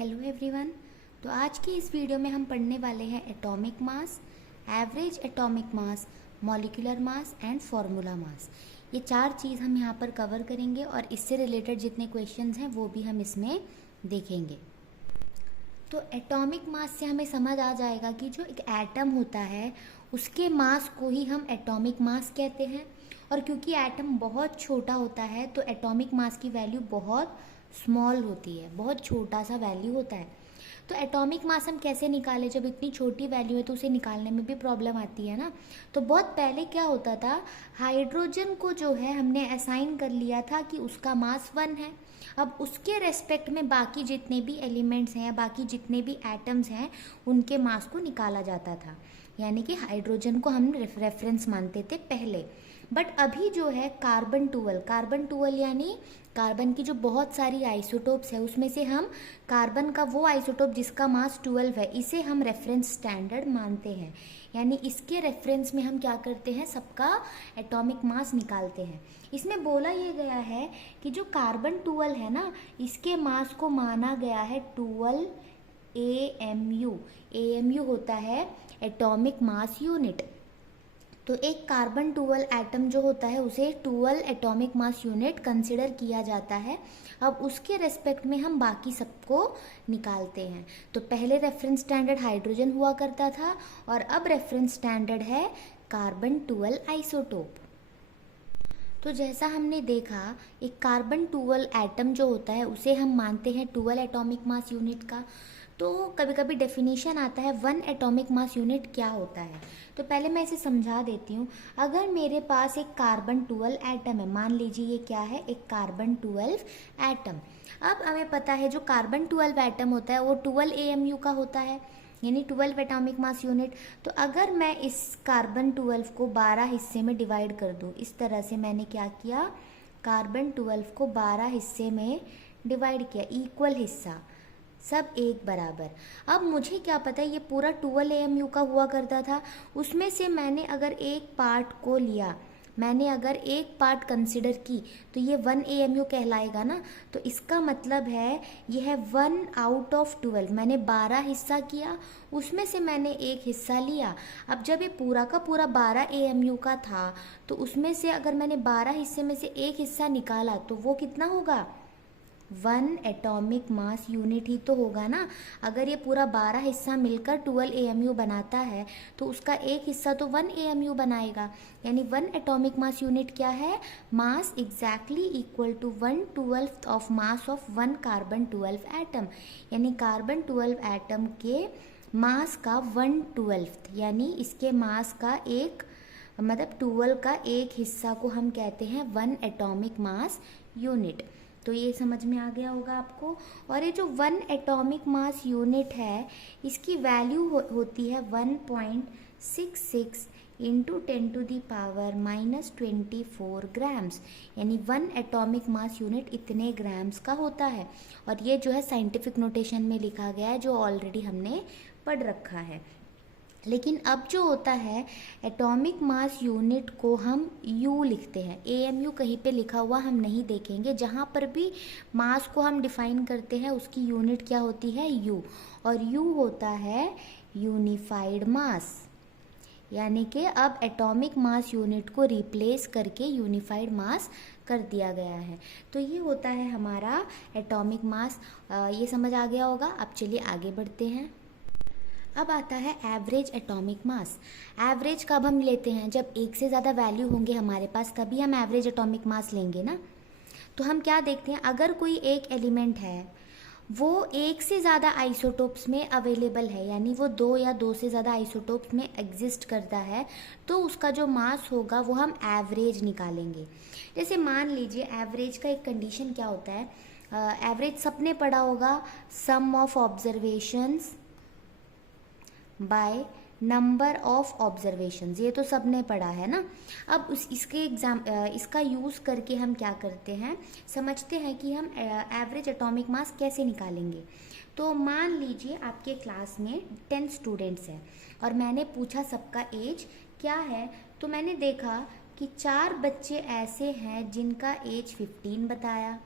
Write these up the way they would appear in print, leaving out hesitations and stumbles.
Hello everyone. तो आज की इस वीडियो में हम पढ़ने वाले हैं atomic mass, average atomic mass, molecular mass and formula mass. ये चार चीज़ हम यहाँ पर कवर करेंगे और इससे रिलेटेड जितने क्वेश्चंस हैं वो भी हम इसमें देखेंगे। तो एटॉमिक मास से हमें समझ आ जाएगा कि जो एक एटम होता है उसके मास को ही हम एटॉमिक मास कहते हैं। और क्योंकि एटम बहुत छोटा होता है तो एटॉमिक मास की वैल्यू बहुत स्मॉल होती है, बहुत छोटा सा वैल्यू होता है। तो एटॉमिक मास हम कैसे निकालें? जब इतनी छोटी वैल्यू है तो उसे निकालने में भी प्रॉब्लम आती है ना। तो बहुत पहले क्या होता था, हाइड्रोजन को जो है हमने असाइन कर लिया था कि उसका मास 1 है। अब उसके रेस्पेक्ट में बाकी जितने भी एलिमेंट्स हैं, बाकी जितने भी एटम्स हैं, उनके मास को निकाला जाता था। यानी कि हाइड्रोजन को हम रेफरेंस मानते थे पहले। बट अभी जो है कार्बन 12 यानी कार्बन की जो बहुत सारी आइसोटोप्स है उसमें से हम कार्बन का वो आइसोटोप जिसका मास 12 है, इसे हम रेफरेंस स्टैंडर्ड मानते हैं। यानी इसके रेफरेंस में हम क्या करते हैं, सबका एटॉमिक मास निकालते हैं। इसमें बोला ये गया है कि जो कार्बन 12 है ना, इसके मास को माना गया है 12 AMU। AMU होता है एटॉमिक मास यूनिट। तो एक कार्बन 12 एटम जो होता है उसे 12 एटॉमिक मास यूनिट कंसिडर किया जाता है। अब उसके रेस्पेक्ट में हम बाकी सबको निकालते हैं। तो पहले रेफरेंस स्टैंडर्ड हाइड्रोजन हुआ करता था और अब रेफरेंस स्टैंडर्ड है कार्बन 12 आइसोटोप। तो जैसा हमने देखा, एक कार्बन 12 एटम जो होता है उसे हम मानते हैं 12 एटॉमिक मास यूनिट का। तो कभी कभी डेफिनेशन आता है 1 एटॉमिक मास यूनिट क्या होता है। तो पहले मैं इसे समझा देती हूँ। अगर मेरे पास एक कार्बन 12 एटम है, मान लीजिए ये क्या है, एक कार्बन 12 एटम। अब हमें पता है जो कार्बन 12 एटम होता है वो 12 AMU का होता है, यानी 12 एटॉमिक मास यूनिट। तो अगर मैं इस कार्बन 12 को 12 हिस्से में डिवाइड कर दूँ, इस तरह से मैंने क्या किया, कार्बन 12 को 12 हिस्से में डिवाइड किया, इक्वल हिस्सा, सब एक बराबर। अब मुझे क्या पता है ये पूरा 12 AMU का हुआ करता था। उसमें से मैंने अगर एक पार्ट को लिया, मैंने अगर एक पार्ट कंसिडर की तो ये 1 AMU कहलाएगा ना। तो इसका मतलब है यह है 1 आउट ऑफ 12। मैंने 12 हिस्सा किया, उसमें से मैंने एक हिस्सा लिया। अब जब ये पूरा का पूरा 12 AMU का था तो उसमें से अगर मैंने 12 हिस्से में से एक हिस्सा निकाला तो वो कितना होगा, 1 एटॉमिक मास यूनिट ही तो होगा ना। अगर ये पूरा 12 हिस्सा मिलकर 12 AMU बनाता है तो उसका एक हिस्सा तो 1 AMU बनाएगा। यानी 1 एटॉमिक मास यूनिट क्या है, mass exactly equal to 1/12 of mass of 1 carbon 12 atom. यानी कार्बन 12 एटम के मास का 1/12, यानी इसके मास का एक मतलब 12 का एक हिस्सा को हम कहते हैं 1 एटॉमिक मास यूनिट। तो ये समझ में आ गया होगा आपको। और ये जो 1 एटॉमिक मास यूनिट है इसकी वैल्यू होती है 1.66 इंटू 10⁻⁻24 ग्राम्स। यानी 1 एटॉमिक मास यूनिट इतने ग्राम्स का होता है। और ये जो है साइंटिफिक नोटेशन में लिखा गया है, जो ऑलरेडी हमने पढ़ रखा है। लेकिन अब जो होता है एटॉमिक मास यूनिट को हम U लिखते हैं। AMU कहीं पे लिखा हुआ हम नहीं देखेंगे। जहाँ पर भी मास को हम डिफाइन करते हैं उसकी यूनिट क्या होती है, U। और U होता है यूनिफाइड मास। यानी कि अब एटॉमिक मास यूनिट को रिप्लेस करके यूनिफाइड मास कर दिया गया है। तो ये होता है हमारा एटॉमिक मास। ये समझ आ गया होगा। अब चलिए आगे बढ़ते हैं। अब आता है एवरेज एटॉमिक मास। एवरेज कब हम लेते हैं, जब एक से ज़्यादा वैल्यू होंगे हमारे पास तभी हम एवरेज एटॉमिक मास लेंगे ना। तो हम क्या देखते हैं, अगर कोई एक एलिमेंट है वो एक से ज़्यादा आइसोटोप्स में अवेलेबल है, यानी वो 2 या 2 से ज़्यादा आइसोटोप्स में एग्जिस्ट करता है, तो उसका जो मास होगा वो हम एवरेज निकालेंगे। जैसे मान लीजिए एवरेज का एक कंडीशन क्या होता है, एवरेज सबने पढ़ा होगा, sum of observations by number of observations, ये तो सबने पढ़ा है ना। अब इसका यूज़ करके हम क्या करते हैं, समझते हैं कि हम एवरेज एटॉमिक मास कैसे निकालेंगे। तो मान लीजिए आपके क्लास में 10 स्टूडेंट्स हैं और मैंने पूछा सबका एज क्या है। तो मैंने देखा कि 4 बच्चे ऐसे हैं जिनका एज 15 बताया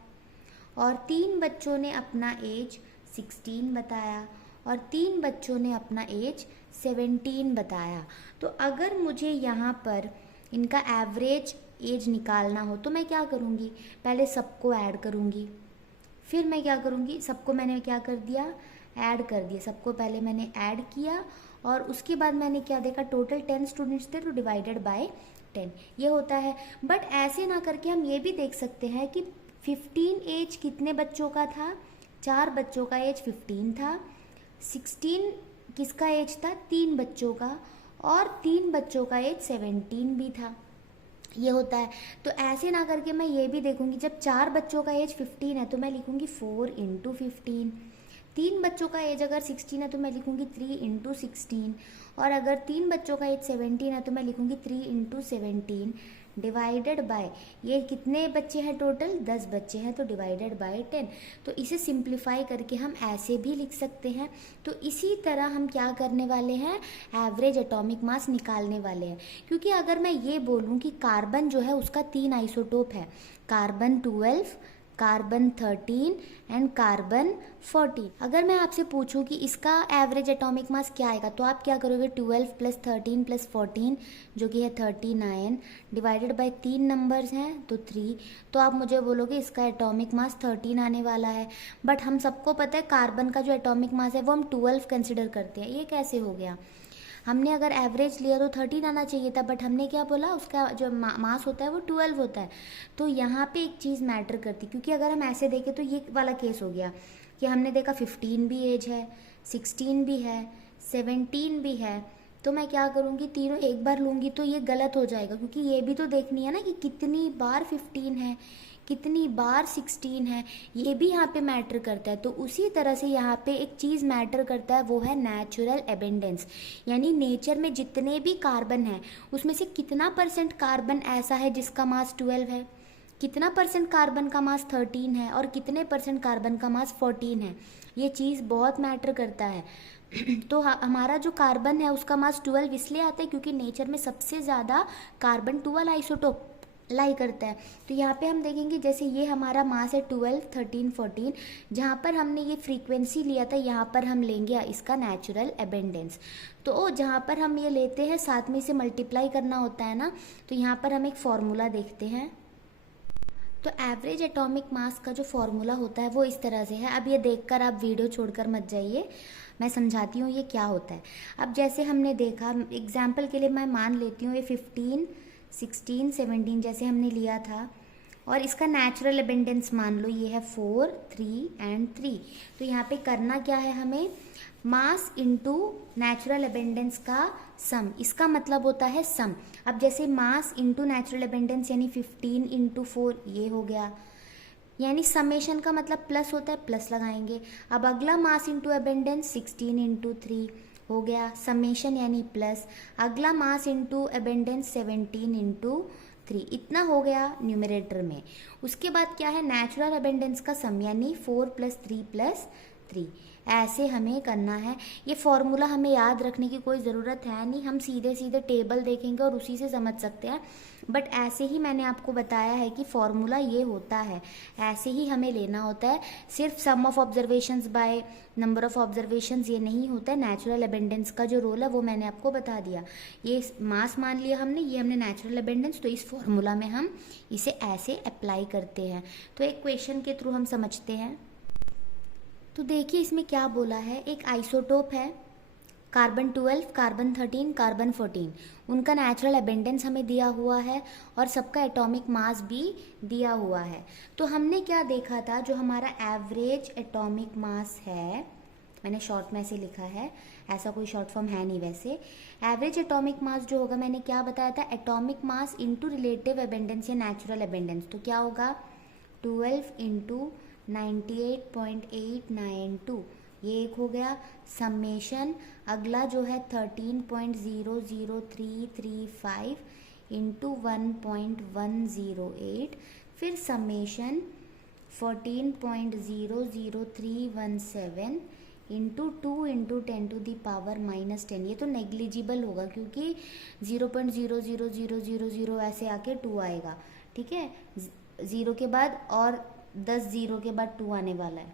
और 3 बच्चों ने अपना एज 16 बताया और 3 बच्चों ने अपना एज 17 बताया। तो अगर मुझे यहाँ पर इनका एवरेज एज निकालना हो तो मैं क्या करूँगी, पहले सबको ऐड करूँगी, फिर मैं क्या करूँगी, सबको मैंने क्या कर दिया, ऐड कर दिया, सबको पहले मैंने ऐड किया और उसके बाद मैंने क्या देखा, टोटल 10 स्टूडेंट्स थे तो डिवाइडेड बाय 10 ये होता है। बट ऐसे ना करके हम ये भी देख सकते हैं कि 15 एज कितने बच्चों का था, 4 बच्चों का एज 15 था, 16 किसका एज था, 3 बच्चों का, और 3 बच्चों का एज 17 भी था, ये होता है। तो ऐसे ना करके मैं ये भी देखूंगी, जब 4 बच्चों का एज 15 है तो मैं लिखूंगी 4 इंटू 15, 3 बच्चों का एज अगर 16 है तो मैं लिखूंगी 3 इंटू 16, और अगर 3 बच्चों का एज 17 है तो मैं लिखूंगी 3 इंटू 17 डिवाइडेड बाय, ये कितने बच्चे हैं टोटल, 10 बच्चे हैं तो डिवाइडेड बाय 10। तो इसे सिंप्लीफाई करके हम ऐसे भी लिख सकते हैं। तो इसी तरह हम क्या करने वाले हैं, एवरेज एटॉमिक मास निकालने वाले हैं। क्योंकि अगर मैं ये बोलूँ कि कार्बन जो है उसका 3 आइसोटोप है, कार्बन 12, कार्बन 13 एंड कार्बन 14, अगर मैं आपसे पूछूं कि इसका एवरेज एटॉमिक मास क्या आएगा तो आप क्या करोगे, 12 प्लस 13 प्लस 14 जो कि है 39 डिवाइडेड बाय 3 नंबर्स हैं तो 3, तो आप मुझे बोलोगे इसका एटॉमिक मास 13 आने वाला है। बट हम सबको पता है कार्बन का जो एटॉमिक मास है वो हम 12 कंसिडर करते हैं, ये कैसे हो गया, हमने अगर एवरेज लिया तो 13 आना चाहिए था, बट हमने क्या बोला, उसका जो मास होता है वो 12 होता है। तो यहाँ पे एक चीज़ मैटर करती, क्योंकि अगर हम ऐसे देखें तो ये वाला केस हो गया कि हमने देखा 15 भी एज है, 16 भी है, 17 भी है, तो मैं क्या करूँगी, तीनों एक बार लूँगी तो ये गलत हो जाएगा, क्योंकि ये भी तो देखनी है ना कि कितनी बार 15 है, कितनी बार 16 है, ये भी यहाँ पे मैटर करता है। तो उसी तरह से यहाँ पे एक चीज़ मैटर करता है, वो है नेचुरल एबेंडेंस, यानी नेचर में जितने भी कार्बन है उसमें से कितना परसेंट कार्बन ऐसा है जिसका मास 12 है, कितना परसेंट कार्बन का मास 13 है और कितने परसेंट कार्बन का मास 14 है, ये चीज़ बहुत मैटर करता है। तो हमारा जो कार्बन है उसका मास 12 इसलिए आता है क्योंकि नेचर में सबसे ज़्यादा कार्बन 12 आइसोटोप लाई करता है। तो यहाँ पे हम देखेंगे जैसे ये हमारा मास है 12, 13, 14, जहाँ पर हमने ये फ्रीक्वेंसी लिया था यहाँ पर हम लेंगे इसका नेचुरल एबेंडेंस। तो जहाँ पर हम ये लेते हैं साथ में इसे मल्टीप्लाई करना होता है ना, तो यहाँ पर हम एक फॉर्मूला देखते हैं। तो एवरेज एटॉमिक मास का जो फॉर्मूला होता है वो इस तरह से है। अब ये देखकर आप वीडियो छोड़कर मत जाइए, मैं समझाती हूँ ये क्या होता है। अब जैसे हमने देखा, एग्जाम्पल के लिए मैं मान लेती हूँ ये 15, 16, 17 जैसे हमने लिया था, और इसका नेचुरल एबेंडेंस मान लो ये है 4, 3 एंड 3। तो यहाँ पे करना क्या है हमें, मास इनटू नेचुरल एबेंडेंस का सम, इसका मतलब होता है सम। अब जैसे मास इनटू नेचुरल एबेंडेंस यानी 15 इंटू 4 ये हो गया, यानी समेशन का मतलब प्लस होता है, प्लस लगाएंगे। अब अगला मास इंटू एबेंडेंस 16 इंटू 3 हो गया, समेशन यानी प्लस। अगला मास इंटू एबेंडेंस 17 इंटू 3, इतना हो गया न्यूमरेटर में। उसके बाद क्या है, नेचुरल एबेंडेंस का सम यानी 4 प्लस 3 प्लस 3, ऐसे हमें करना है। ये फॉर्मूला हमें याद रखने की कोई ज़रूरत है नहीं, हम सीधे सीधे टेबल देखेंगे और उसी से समझ सकते हैं। बट ऐसे ही मैंने आपको बताया है कि फॉर्मूला ये होता है, ऐसे ही हमें लेना होता है। सिर्फ sum of observations by number of observations ये नहीं होता है। नेचुरल एबेंडेंस का जो रोल है वो मैंने आपको बता दिया। ये मास मान लिया हमने, ये हमने नेचुरल एबेंडेंस, तो इस फॉर्मूला में हम इसे ऐसे अप्लाई करते हैं। तो एक क्वेश्चन के थ्रू हम समझते हैं। तो देखिए इसमें क्या बोला है, एक आइसोटोप है कार्बन 12, कार्बन 13, कार्बन 14, उनका नेचुरल एबेंडेंस हमें दिया हुआ है और सबका एटॉमिक मास भी दिया हुआ है। तो हमने क्या देखा था, जो हमारा एवरेज एटॉमिक मास है, मैंने शॉर्ट में से लिखा है, ऐसा कोई शॉर्ट फॉर्म है नहीं वैसे। एवरेज एटॉमिक मास जो होगा, मैंने क्या बताया था, atomic mass into relative abundance या नेचुरल एबेंडेंस। तो क्या होगा, 12 इंटू 98.892, ये एक हो गया समेशन। अगला जो है 13.00335 इंटू 1.108, फिर summation 14.00317 into 2 into 10 to the power -10। ये तो नेग्लिजिबल होगा क्योंकि 0.00000 ऐसे आके 2 आएगा, ठीक है, 0 के बाद और 10 0 के बाद 2 आने वाला है,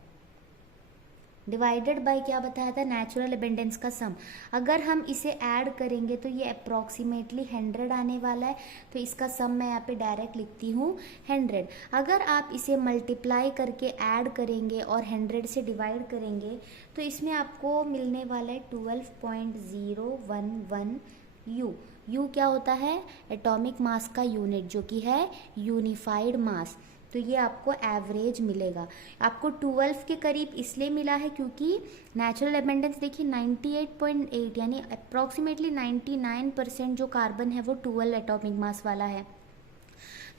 डिवाइडेड बाय क्या बताया था, नेचुरल अबेंडेंस का सम। अगर हम इसे ऐड करेंगे तो ये अप्रॉक्सीमेटली 100 आने वाला है, तो इसका सम मैं यहाँ पे डायरेक्ट लिखती हूँ 100। अगर आप इसे मल्टीप्लाई करके ऐड करेंगे और 100 से डिवाइड करेंगे तो इसमें आपको मिलने वाला है 12.011 यू। यू क्या होता है, एटॉमिक मास का यूनिट, जो कि है यूनिफाइड मास। तो ये आपको एवरेज मिलेगा। आपको 12 के करीब इसलिए मिला है क्योंकि नेचुरल अबेंडेंस देखिए 98.8 यानी अप्रॉक्सीमेटली 99% जो कार्बन है वो 12 एटॉमिक मास वाला है।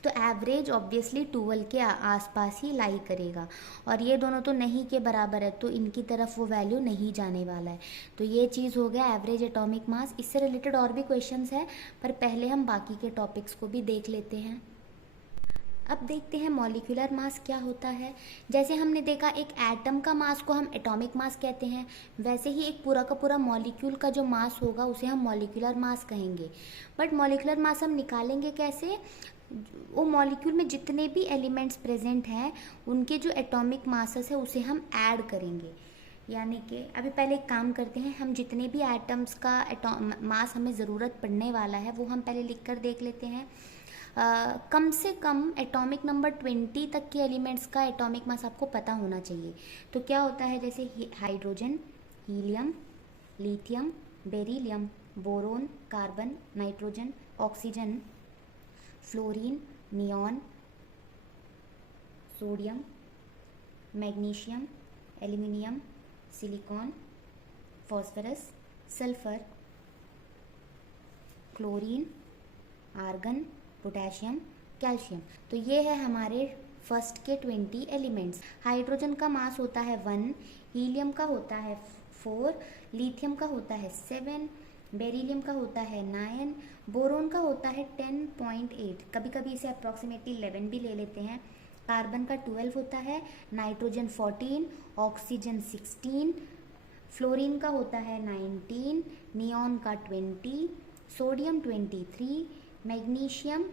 तो एवरेज ऑब्वियसली 12 के आसपास ही लाई करेगा, और ये दोनों तो नहीं के बराबर है, तो इनकी तरफ वो वैल्यू नहीं जाने वाला है। तो ये चीज़ हो गया एवरेज एटॉमिक मास। इससे रिलेटेड और भी क्वेश्चंस है, पर पहले हम बाकी के टॉपिक्स को भी देख लेते हैं। अब देखते हैं मॉलिक्यूलर मास क्या होता है। जैसे हमने देखा एक एटम का मास को हम एटॉमिक मास कहते हैं, वैसे ही एक पूरा का पूरा मॉलिक्यूल का जो मास होगा उसे हम मॉलिक्यूलर मास कहेंगे। बट मॉलिक्यूलर मास हम निकालेंगे कैसे, वो मॉलिक्यूल में जितने भी एलिमेंट्स प्रेजेंट हैं उनके जो एटॉमिक मासेस है उसे हम ऐड करेंगे। यानी कि अभी पहले एक काम करते हैं, हम जितने भी एटम्स का मास हमें ज़रूरत पड़ने वाला है वो हम पहले लिख कर देख लेते हैं। कम से कम एटॉमिक नंबर 20 तक के एलिमेंट्स का एटॉमिक मास आपको पता होना चाहिए। तो क्या होता है, जैसे hydrogen, helium, lithium, beryllium, boron, carbon, nitrogen, oxygen, fluorine, neon, sodium, magnesium, aluminium, silicon, phosphorus, sulphur, chlorine, argon, potassium, calcium. तो ये है हमारे फर्स्ट के 20 एलिमेंट्स। हाइड्रोजन का मास होता है 1, हीलियम का होता है 4, लिथियम का होता है 7, बेरिलियम का होता है 9, बोरोन का होता है 10.8, कभी कभी इसे अप्रॉक्सीमेटली 11 भी ले लेते हैं। कार्बन का 12 होता है, नाइट्रोजन 14, ऑक्सीजन 16, फ्लोरीन का होता है 19, नियॉन का 20, sodium 23, magnesium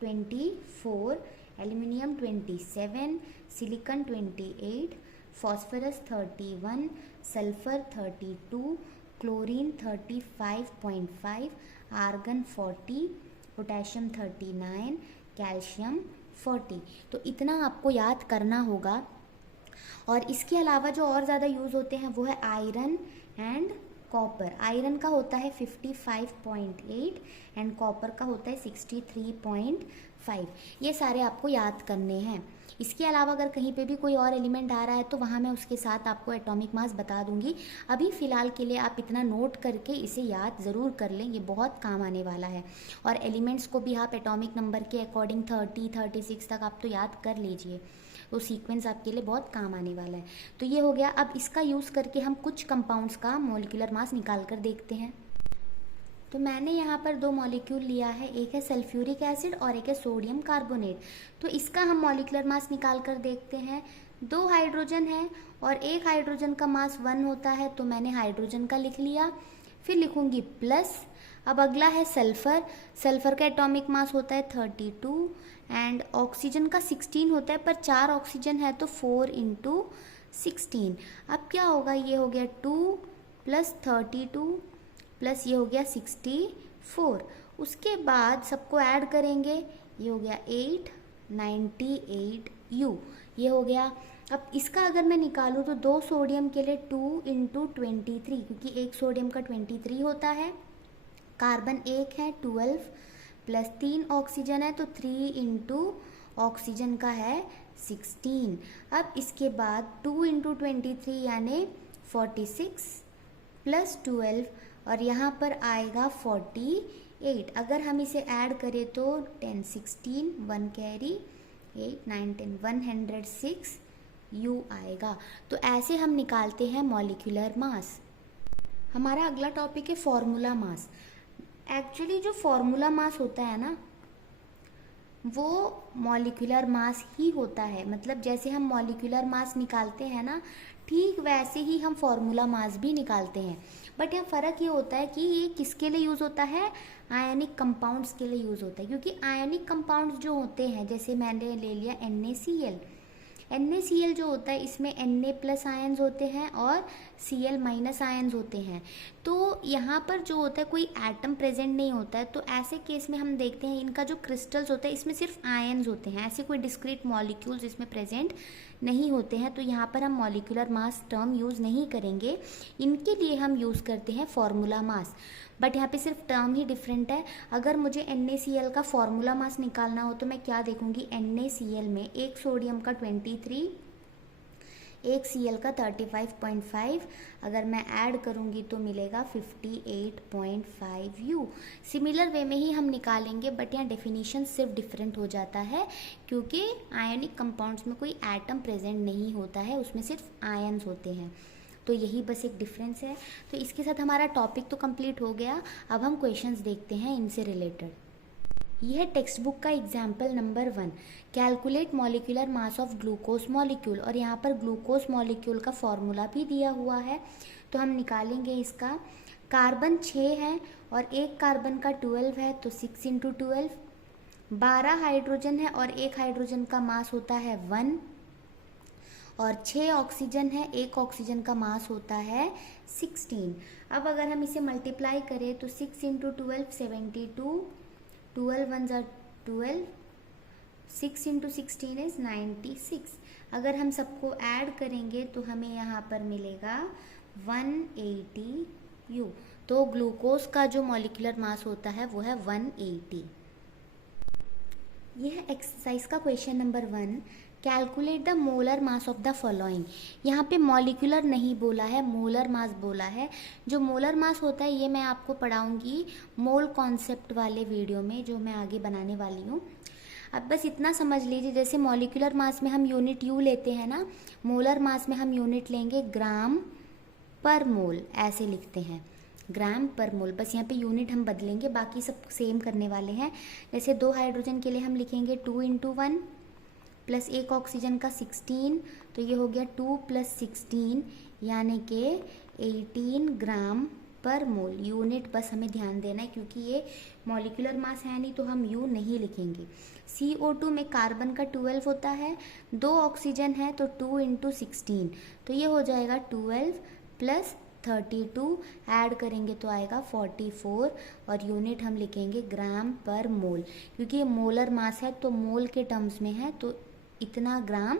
24, aluminium 27, silicon 28, phosphorus 31, sulphur 32, chlorine 35.5, argon 40, potassium 39, calcium 40। तो इतना आपको याद करना होगा। और इसके अलावा जो और ज़्यादा यूज़ होते हैं वो है आयरन एंड कॉपर। आयरन का होता है 55.8 एंड कॉपर का होता है 63.5। ये सारे आपको याद करने हैं। इसके अलावा अगर कहीं पे भी कोई और एलिमेंट आ रहा है तो वहाँ मैं उसके साथ आपको एटॉमिक मास बता दूंगी। अभी फ़िलहाल के लिए आप इतना नोट करके इसे याद ज़रूर कर लें, ये बहुत काम आने वाला है। और एलिमेंट्स को भी आप एटॉमिक नंबर के अकॉर्डिंग 30, 36 तक आप तो याद कर लीजिए, वो सीक्वेंस आपके लिए बहुत काम आने वाला है। तो ये हो गया। अब इसका यूज़ करके हम कुछ कंपाउंड्स का मॉलिक्यूलर मास निकाल कर देखते हैं। तो मैंने यहाँ पर 2 मॉलिक्यूल लिया है, एक है सल्फ्यूरिक एसिड और एक है सोडियम कार्बोनेट। तो इसका हम मॉलिक्यूलर मास निकाल कर देखते हैं। 2 हाइड्रोजन है और एक हाइड्रोजन का मास 1 होता है, तो मैंने हाइड्रोजन का लिख लिया। फिर लिखूंगी प्लस। अब अगला है सल्फ़र। सल्फ़र का एटॉमिक मास होता है 32 एंड ऑक्सीजन का 16 होता है, पर 4 ऑक्सीजन है तो 4 × 16। अब क्या होगा, ये हो गया 2 + 32 प्लस ये हो गया 64। उसके बाद सबको ऐड करेंगे, ये हो गया 898 यू, ये हो गया। अब इसका अगर मैं निकालूँ तो 2 सोडियम के लिए 2 × 23, क्योंकि एक सोडियम का 23 होता है। कार्बन एक है 12 प्लस 3 ऑक्सीजन है तो 3 × ऑक्सीजन का है 16। अब इसके बाद 2 × 23 यानी 46 प्लस 12 और यहाँ पर आएगा 48। अगर हम इसे ऐड करें तो 10 16 1 कैरी 8 9 10 106 यू आएगा। तो ऐसे हम निकालते हैं मॉलिक्यूलर मास। हमारा अगला टॉपिक है फॉर्मूला मास। एक्चुअली जो फॉर्मूला मास होता है ना वो मॉलिक्यूलर मास ही होता है। मतलब जैसे हम मॉलिक्यूलर मास निकालते हैं ना, ठीक वैसे ही हम फॉर्मूला मास भी निकालते हैं। बट यहाँ फ़र्क ये होता है कि ये किसके लिए यूज़ होता है, आयनिक कंपाउंड्स के लिए यूज़ होता है। क्योंकि आयनिक कंपाउंड्स जो होते हैं, जैसे मैंने ले लिया NaCl। NaCl जो होता है इसमें Na+ आयन्स होते हैं और Cl- आयन्स होते हैं। तो यहाँ पर जो होता है कोई एटम प्रेजेंट नहीं होता है, तो ऐसे केस में हम देखते हैं इनका जो क्रिस्टल्स होता है इसमें सिर्फ आयन्स होते हैं, ऐसे कोई डिस्क्रीट मॉलिक्यूल्स इसमें प्रेजेंट नहीं होते हैं। तो यहाँ पर हम मॉलिक्यूलर मास टर्म यूज़ नहीं करेंगे, इनके लिए हम यूज़ करते हैं फॉर्मूला मास। बट यहाँ पे सिर्फ टर्म ही डिफरेंट है। अगर मुझे NaCl का फॉर्मूला मास निकालना हो तो मैं क्या देखूंगी, NaCl में एक सोडियम का 23, एक Cl का 35.5, अगर मैं ऐड करूंगी तो मिलेगा 58.5 U। सिमिलर वे में ही हम निकालेंगे, बट यहाँ डेफिनेशन सिर्फ डिफरेंट हो जाता है क्योंकि आयनिक कंपाउंड्स में कोई एटम प्रेजेंट नहीं होता है, उसमें सिर्फ आयन्स होते हैं। तो यही बस एक डिफरेंस है। तो इसके साथ हमारा टॉपिक तो कंप्लीट हो गया। अब हम क्वेश्चंस देखते हैं इनसे रिलेटेड। यह टेक्स्ट बुक का example number 1, calculate molecular mass of glucose molecule, और यहाँ पर ग्लूकोज मॉलिक्यूल का फॉर्मूला भी दिया हुआ है। तो हम निकालेंगे इसका। कार्बन 6 है और एक कार्बन का 12 है, तो 6 × 12। 12 हाइड्रोजन है और एक हाइड्रोजन का मास होता है 1, और 6 ऑक्सीजन है, एक ऑक्सीजन का मास होता है 16। अब अगर हम इसे मल्टीप्लाई करें तो 6 × 12 72, 12 1 = 12, 6 × 16 इज 96। अगर हम सबको ऐड करेंगे तो हमें यहाँ पर मिलेगा 180 U। तो ग्लूकोज का जो मॉलिक्यूलर मास होता है वो है 180। यह एक्सरसाइज का question number 1, calculate the molar mass of the following. यहाँ पे मॉलिक्यूलर नहीं बोला है, मोलर मास बोला है। जो मोलर मास होता है ये मैं आपको पढ़ाऊंगी मोल कॉन्सेप्ट वाले वीडियो में, जो मैं आगे बनाने वाली हूँ। अब बस इतना समझ लीजिए, जैसे मॉलिक्यूलर मास में हम यूनिट U लेते हैं ना, मोलर मास में हम यूनिट लेंगे ग्राम पर मोल, ऐसे लिखते हैं ग्राम पर मोल। बस यहाँ पे यूनिट हम बदलेंगे, बाकी सब सेम करने वाले हैं। जैसे 2 हाइड्रोजन के लिए हम लिखेंगे 2 × 1 प्लस एक ऑक्सीजन का 16, तो ये हो गया 2 + 16 यानी कि 18 ग्राम पर मोल। यूनिट बस हमें ध्यान देना है क्योंकि ये मॉलिक्यूलर मास है नहीं, तो हम U नहीं लिखेंगे। CO2 में कार्बन का 12 होता है, 2 ऑक्सीजन है तो 2 × 16, तो ये हो जाएगा 12 + 32, ऐड करेंगे तो आएगा 44, और यूनिट हम लिखेंगे ग्राम पर मोल, क्योंकि ये मोलर मास है तो मोल के टर्म्स में है, तो इतना ग्राम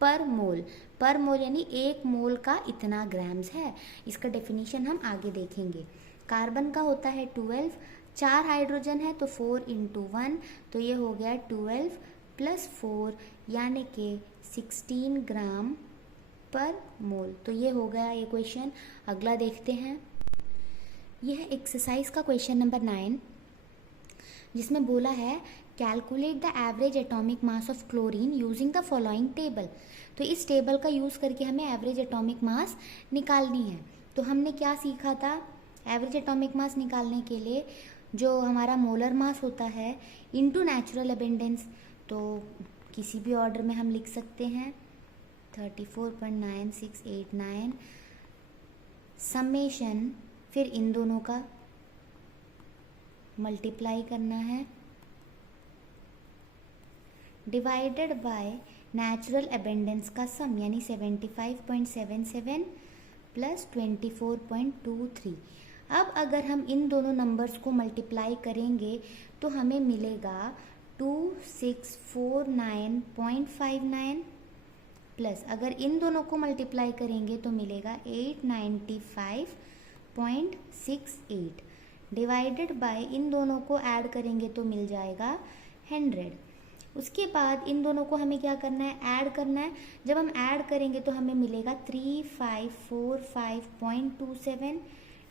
पर मोल। पर मोल यानी एक मोल का इतना ग्राम्स है। इसका डेफिनेशन हम आगे देखेंगे। कार्बन का होता है 12, 4 हाइड्रोजन है तो 4 × 1, तो ये हो गया 12 + 4 यानी कि 16 ग्राम पर मोल। तो ये हो गया ये क्वेश्चन। अगला देखते हैं। यह एक्सरसाइज का क्वेश्चन नंबर 9, जिसमें बोला है calculate the average atomic mass of chlorine using the following table. तो इस टेबल का यूज़ करके हमें एवरेज एटॉमिक मास निकालनी है। तो हमने क्या सीखा था, एवरेज एटॉमिक मास निकालने के लिए जो हमारा मोलर मास होता है इनटू नेचुरल अबेंडेंस, तो किसी भी ऑर्डर में हम लिख सकते हैं 34.9689 समेशन, फिर इन दोनों का मल्टीप्लाई करना है, डिवाइडेड बाय नेचुरल अबेंडेंस का सम यानी 75.77 + 24.23। अब अगर हम इन दोनों नंबर्स को मल्टीप्लाई करेंगे तो हमें मिलेगा 2649.59 प्लस अगर इन दोनों को मल्टीप्लाई करेंगे तो मिलेगा 895.68 डिवाइडेड बाय इन दोनों को ऐड करेंगे तो मिल जाएगा 100। उसके बाद इन दोनों को हमें क्या करना है, ऐड करना है। जब हम ऐड करेंगे तो हमें मिलेगा 3545.27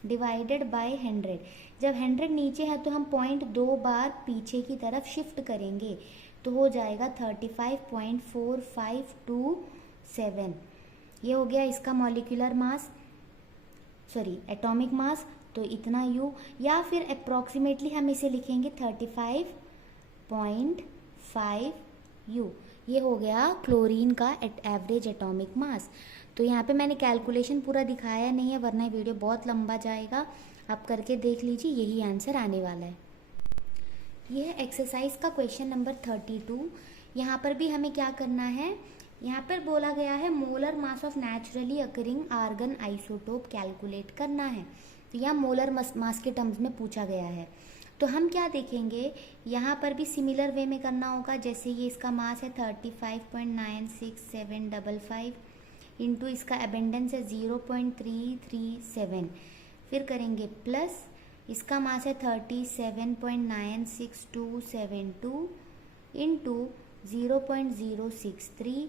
डिवाइडेड बाय 100। जब 100 नीचे है तो हम पॉइंट 2 बार पीछे की तरफ शिफ्ट करेंगे तो हो जाएगा 35.4527। ये हो गया इसका molecular mass, sorry atomic mass, तो इतना U, या फिर अप्रॉक्सीमेटली हम इसे लिखेंगे 35.5 U। ये हो गया क्लोरीन का एवरेज एटॉमिक मास। तो यहाँ पे मैंने कैलकुलेशन पूरा दिखाया नहीं है वरना वीडियो बहुत लंबा जाएगा, आप करके देख लीजिए, यही आंसर आने वाला है। यह एक्सरसाइज का क्वेश्चन नंबर 32। यहाँ पर भी हमें क्या करना है, यहाँ पर बोला गया है molar mass of naturally occurring argon isotope calculate करना है। तो यहाँ मोलर मास के टर्म्स में पूछा गया है। तो हम क्या देखेंगे, यहाँ पर भी सिमिलर वे में करना होगा। जैसे ये इसका मास है 35.96755 इंटू इसका एबेंडेंस है 0.337, फिर करेंगे प्लस इसका मास है 37.96272 इंटू 0.063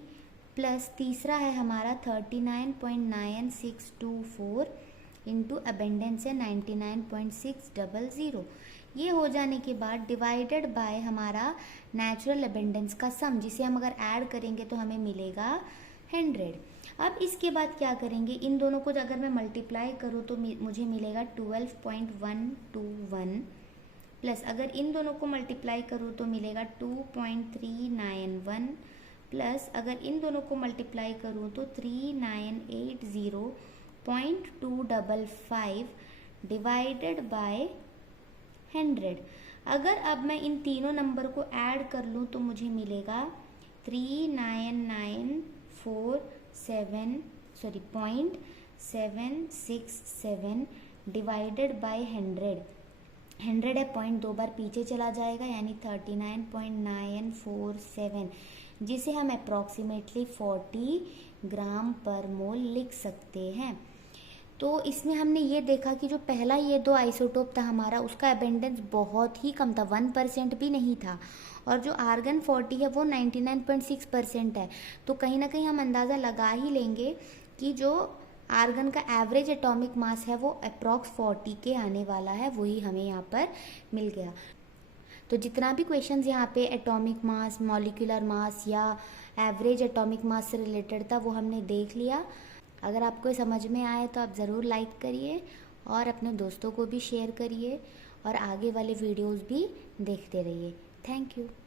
प्लस तीसरा है हमारा 39.9624 इंटू अबेंडेंस है 99.600। ये हो जाने के बाद डिवाइडेड बाय हमारा नेचुरल अबेंडेंस का सम, जिसे हम अगर ऐड करेंगे तो हमें मिलेगा 100। अब इसके बाद क्या करेंगे, इन दोनों को अगर मैं मल्टीप्लाई करूँ तो मुझे मिलेगा 12.121 प्लस अगर इन दोनों को मल्टीप्लाई करूँ तो मिलेगा 2.391 प्लस अगर इन दोनों को मल्टीप्लाई करूँ तो 3980.255 डिवाइडेड बाय 100। अगर अब मैं इन तीनों नंबर को ऐड कर लूँ तो मुझे मिलेगा 0.767 डिवाइडेड बाय 100। 100 है, पॉइंट 2 बार पीछे चला जाएगा यानी 39.947, जिसे हम अप्रॉक्सीमेटली 40 ग्राम पर मोल लिख सकते हैं। तो इसमें हमने ये देखा कि जो पहला ये दो आइसोटोप था हमारा, उसका एबेंडेंस बहुत ही कम था, 1% भी नहीं था, और जो आर्गन 40 है वो 99.6% है। तो कहीं ना कहीं हम अंदाज़ा लगा ही लेंगे कि जो आर्गन का एवरेज एटॉमिक मास है वो अप्रॉक्स 40 के आने वाला है, वही हमें यहाँ पर मिल गया। तो जितना भी क्वेश्चंस यहाँ पे एटॉमिक मास, मॉलिक्यूलर मास या एवरेज एटॉमिक मास से रिलेटेड था वो हमने देख लिया। अगर आपको समझ में आए तो आप ज़रूर लाइक करिए और अपने दोस्तों को भी शेयर करिए और आगे वाले वीडियोस भी देखते रहिए। Thank you.